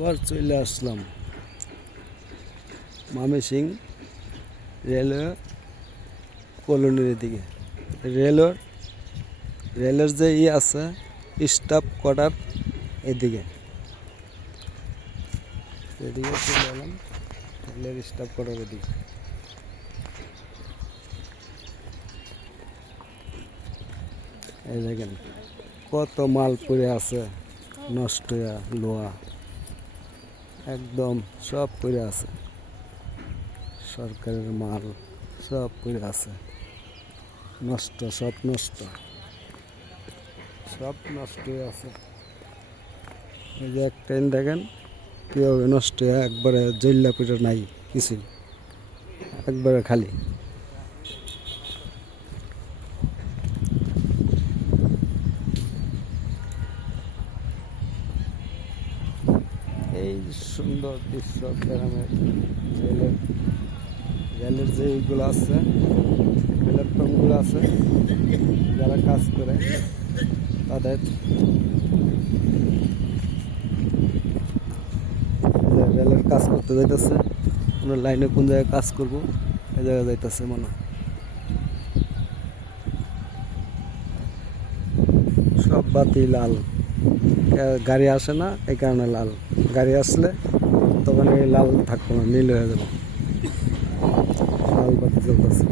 আবার চলে আসলাম ময়মনসিংহ রেলওয়ে কলোনির দিকে। রেলের যে আছে স্টাফ কোয়ার্টার এদিকে চলে এলাম। রেলের স্টাফ কোয়ার্টার এদিকে এই দেখেন কত মাল পড়ে আছে, নষ্ট হয়ে লোহা একদম সব পড়ে আছে, সরকারের মাল সব পড়ে আছে, নষ্ট সব নষ্ট হয়ে আছে। এই যে এক ট্রেন দেখেন কীভাবে নষ্ট হয়ে একবারে জল্লা পুরে নাই, কিছুই একবারে খালি। এই সুন্দর দৃশ্য গ্রামের রেলের যে এইগুলো আছে, প্ল্যাটফর্মগুলো আছে, যারা কাজ করে তাদের রেলের কাজ করতে যাইতেছে। আমরা লাইনে কোন জায়গায় কাজ করবো এই জায়গায় যাইতেছে মনে। সব বাতি লাল, গাড়ি আসে না এই কারণে লাল, গাড়ি আসলে তখন এই লাল থাকবো না, নীল হয়ে যাবে। লাল বাতি জ্বলতেছে।